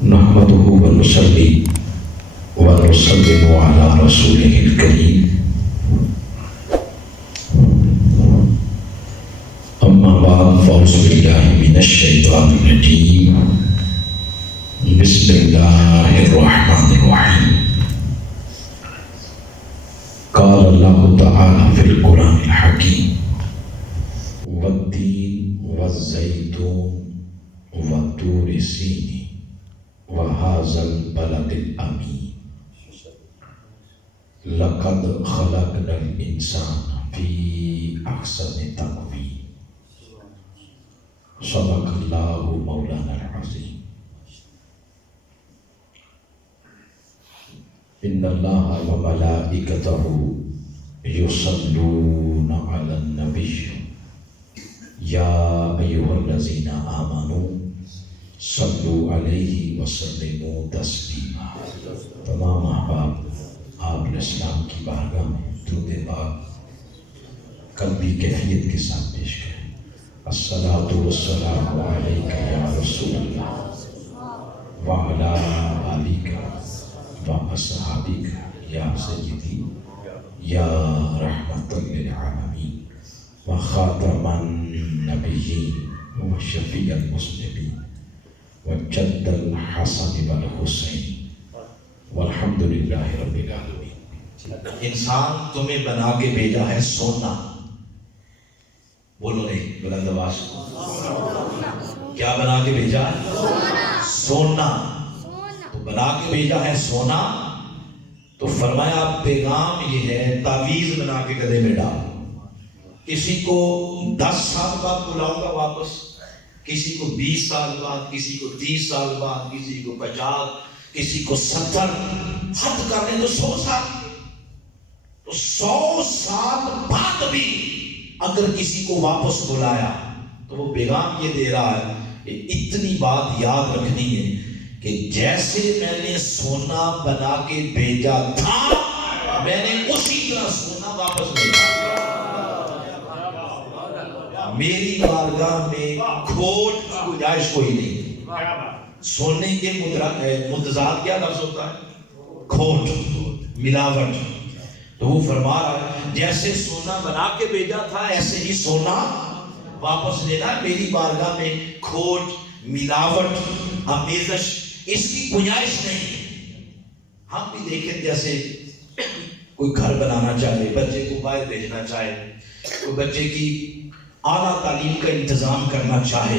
نحمده ونصلي ونسلم على رسوله الكريم أما بعد فأعوذ بالله من الشيطان الرجيم بسم الله الرحمن الرحيم قال الله تعالى في القرآن الحكيم والتين والزيتون وطور سينين وهذا البلد الأمين لقد خلقنا الإنسان في أحسن تقويم صدق الله مولانا العظيم إن الله وملائكته يصلون على النبي يا أيها الذين آمنوا صلوا علیہ وسلموا تسلیما۔ تمام احباب آپ اسلام کی بارگاہ میں درود پاک قلبی کیفیت کے ساتھ پیش کریں۔ الصلاۃ والسلام علیک یا رسول اللہ وعلی آلک واصحابک یا سیدی یا رحمت للعالمین وخاتم النبیین وشفیع المسلمین وجد الحسن والحسین والحمد للہ رب العالمین۔ انسان تمہیں بنا کے بھیجا ہے سونا، بولو نہیں بلند آواز، کیا بنا کے بھیجا ہے؟ سونا۔ تو بنا کے بھیجا ہے سونا، تو فرمایا پیغام یہ ہے تعویذ بنا کے گلے میں ڈال۔ کسی کو 10 سال بعد بلاؤں گا واپس، کسی کو 20 سال بعد، کسی کو 30 سال بعد، کسی کو 50، کسی کو 70، حد کر لیں تو 100 سال۔ تو 100 سال بعد بھی اگر کسی کو واپس بلایا تو وہ پیغام یہ دے رہا ہے کہ اتنی بات یاد رکھنی ہے کہ جیسے میں نے سونا بنا کے بھیجا تھا میں نے اسی طرح سونا واپس بھیجا۔ میری بارگاہ میں کھوٹ کی گنجائش کوئی نہیں۔ سونے کے متضاد کیا لفظ ہوتا ہے؟ کھوٹ، ملاوٹ۔ تو وہ فرما رہا ہے جیسے سونا بنا کے بھیجا تھا ایسے ہی سونا واپس لینا ہے۔ میری بارگاہ میں کھوٹ، ملاوٹ، آمیزش اس کی گنجائش نہیں۔ ہم بھی دیکھیں جیسے کوئی گھر بنانا چاہے، بچے کو باہر بھیجنا چاہے، کوئی بچے کی اعلیٰ تعلیم کا انتظام کرنا چاہے،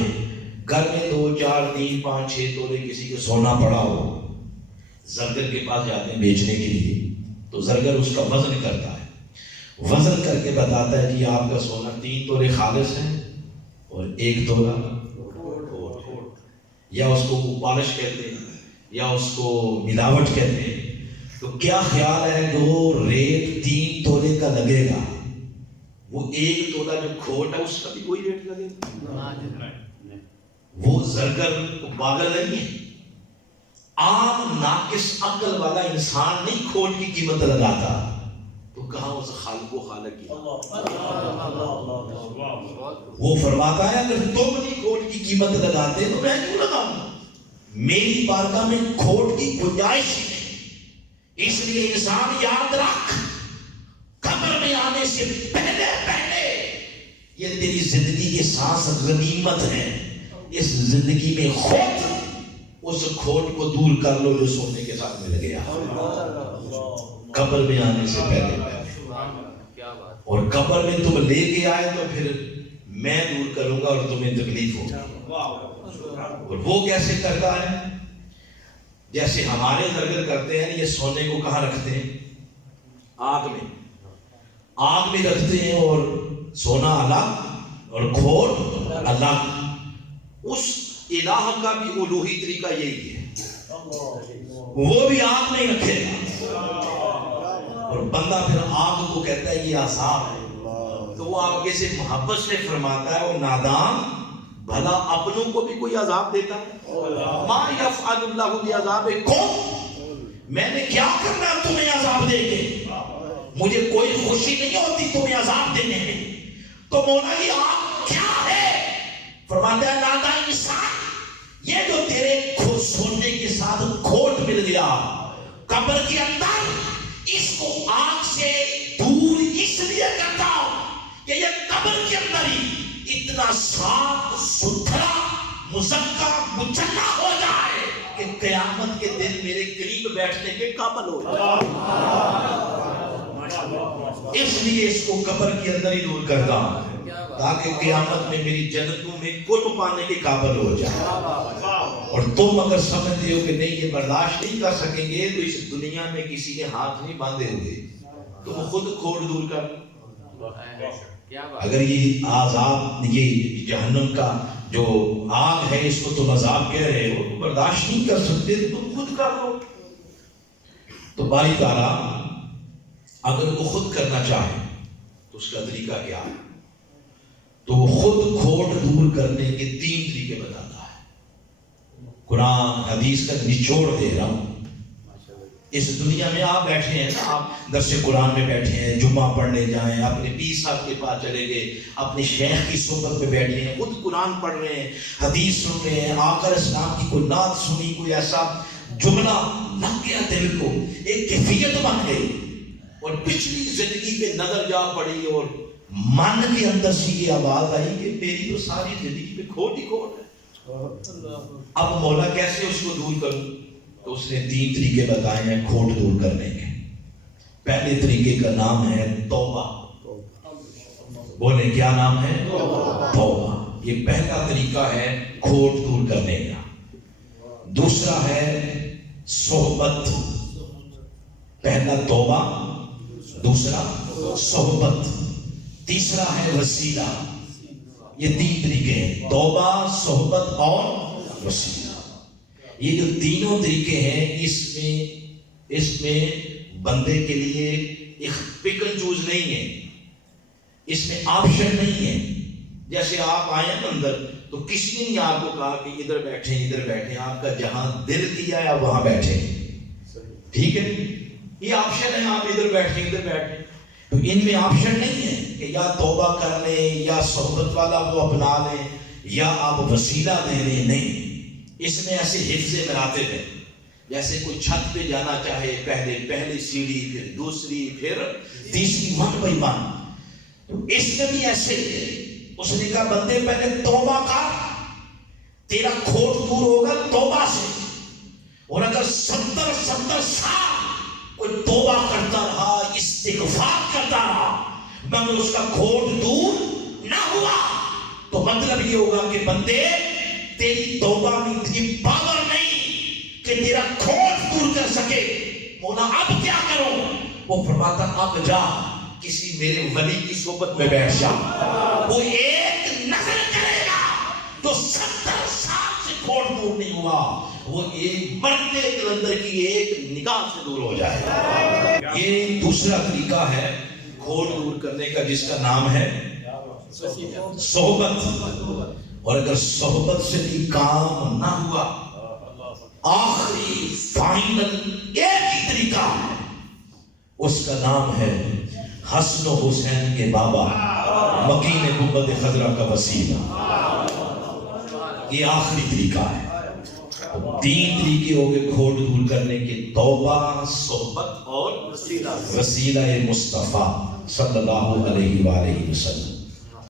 گھر میں 2، 4، 3، 5، 6 تولے کسی کے سونا پڑا ہو، زرگر کے پاس جاتے ہیں بیچنے کے لیے، تو زرگر اس کا وزن کرتا ہے، وزن کر کے بتاتا ہے کہ آپ کا سونا 3 تولے خالص ہے اور 1 تولا کھوٹ، یا اس کو پالش کہتے ہیں یا اس کو ملاوٹ کہتے ہیں۔ تو کیا خیال ہے جو ریٹ 3 تولے کا لگے گا وہ 1 تولا جو کھوٹ ہے اس کا بھی کوئی ریٹ لگے گا؟ وہ زرگر پاگل نہیں ہے، عام ناقص عقل والا انسان نہیں کھوٹ کی قیمت لگاتا، تو کہاں اس خالق و خالق کی۔ وہ فرماتا ہے اگر تم نہیں کھوٹ کی قیمت لگاتے تو میں کیوں لگاؤں گا؟ میری بارگاہ میں کھوٹ کی گنجائش نہیں۔ اس لیے انسان یاد رکھ، قبر میں آنے سے پہلے یہ تیری زندگی کے سانس غنیمت ہے، اس زندگی میں خود اس کھوٹ کو دور کر لو جو سونے کے ساتھ مل گیا قبر میں آنے سے پہلے۔ اور قبر میں تم لے کے آئے تو پھر میں دور کروں گا اور تمہیں تکلیف ہوگی۔ اور وہ کیسے کرتا ہے؟ جیسے ہمارے زرگر کرتے ہیں، یہ سونے کو کہاں رکھتے ہیں؟ آگ میں رکھتے ہیں، اور سونا الگ اور کھوٹ الگ۔ اس الہ کا بھی الوہی طریقہ یہی ہے، وہ بھی آگ میں رکھے گا، اور بندہ پھر آگ کو کہتا ہے یہ عذاب ہے، تو وہ آگے سے محبت سے فرماتا ہے وہ نادان بھلا اپنوں کو بھی کوئی عذاب دیتا ہے؟ ما یفعل اللہ بعذابکم، میں نے کیا کرنا تمہیں عذاب دے کے؟ مجھے کوئی خوشی نہیں ہوتی تمہیں عذاب دینے میں، تو مولا یہ آگ کیا ہے؟ فرماتا ہے نادان انسان، یہ جو تیرے سونے کے گیا قبر کے اندر اس کو آگ سے دور اس لیے کرتا ہوں کہ یہ قبر کے اندر ہی اتنا صاف ستھرا مزکا مجلا ہو جائے کہ قیامت کے دن میرے قریب بیٹھنے کے قابل ہو جائے. اس لیے اس کو قبر کے اندر ہی دور کرتا ہوں تاکہ قیامت میں میری جنتوں میں قرب پانے کے قابل ہو جائے. اور تم اگر سمجھتے ہو کہ نہیں یہ برداشت نہیں کر سکیں گے تو اس دنیا میں کسی کے ہاتھ نہیں باندھے ہوئے, تم خود کھوڑ دور کر. اگر یہ عذاب یہ جہنم کا جو آگ ہے اس کو تم عذاب کہہ رہے ہو, برداشت نہیں کر سکتے تو تم خود کر لو. تو باری تعالیٰ اگر وہ خود کرنا چاہے تو اس کا طریقہ کیا ہے؟ تو وہ خود کھوٹ دور کرنے کے 3 طریقے بتاتا ہے. قرآن حدیث کا نچوڑ دے رہا ہوں. اس دنیا میں آپ بیٹھے ہیں نا, آپ درس قرآن میں بیٹھے ہیں, جمعہ پڑھنے جائیں, اپنے پیر صاحب کے پاس چلے گئے, اپنے شیخ کی صحبت میں بیٹھے ہیں, خود قرآن پڑھ رہے ہیں, حدیث سن رہے ہیں, آقا اسلام کی کوئی نعت سنی, کوئی ایسا جملہ لگ گیا دل کو, ایک کیفیت بن گئی, اور پچھلی زندگی پہ نظر جا پڑی اور من کے اندر سے یہ آواز آئی کہ میری تو ساری زندگی پہ کھوٹ ہی کھوٹ ہے. اب مولا کیسے اس کو دور کروں؟ تو اس نے 3 طریقے بتائے ہیں کھوٹ دور کرنے کے. پہلے طریقے کا نام ہے توبہ. بولے کیا نام ہے؟ توبہ. یہ پہلا طریقہ ہے کھوٹ دور کرنے کا. دوسرا ہے صحبت. پہلا توبہ, دوسرا صحبت, تیسرا ہے وسیلہ. یہ 3 طریقے ہیں, توبہ, صحبت اور وسیلہ. یہ جو تینوں طریقے ہیں اس میں بندے کے لیے ایک پک اینڈ چوز نہیں ہے, اس میں آپشن نہیں ہے. جیسے آپ آئے ہیں اندر تو کسی نے نہیں آپ کو کہا کہ ادھر بیٹھیں, آپ کا جہاں دل کیا ہے آپ وہاں بیٹھیں. ٹھیک ہے, یہ آپشن ہے, آپ ادھر بیٹھیں. تو ان میں آپشن نہیں ہے کہ یا توبہ کر لیں یا صحبت والا وہ اپنا لیں یا آپ وسیلہ دے لیں. نہیں, اس میں ایسے حفظ مراتب ہے. جیسے کوئی چھت پہ جانا چاہے, پہلے سیڑھی, پھر دوسری, پھر تیسری, من بھائی من. تو اس میں بھی ایسے اس نے کہا بندے پہلے توبہ کر, تیرا کھوٹ دور ہوگا توبہ سے. اور اگر 70 سال کوئی توبہ کرتا رہا, استغفار کرتا رہا, مگر اس کا کھوٹ دور نہ ہوا, تو مطلب یہ ہوگا کہ بندے تیری توبہ میں اتنی پاور نہیں کہ تیرا کھوٹ دور کر سکے. مولا اب کیا کروں؟ وہ فرماتا اب جا کسی میرے ولی کی صحبت میں بیٹھ جا, وہ ایک نظر کرے گا تو 70 سال سے کھوٹ دور نہیں ہوا, وہ ایک مرتے کلندر کی ایک نگاہ سے دور ہو جائے گا. یہ دوسرا طریقہ ہے کھوٹ دور کرنے کا, جس کا نام ہے صحبت. اور اگر صحبت سے بھی کام نہ ہوا, آخری فائنل ایک ہی طریقہ ہے, اس کا نام ہے حسن و حسین کے بابا مکین گنبد خضرا کا وسیلہ. یہ آخری طریقہ ہے. 3 طریقے ہو گئے کھوٹ دور کرنے کے, توبہ, صحبت اور وسیلہ مصطفیٰ صلی اللہ علیہ وآلہ وسلم.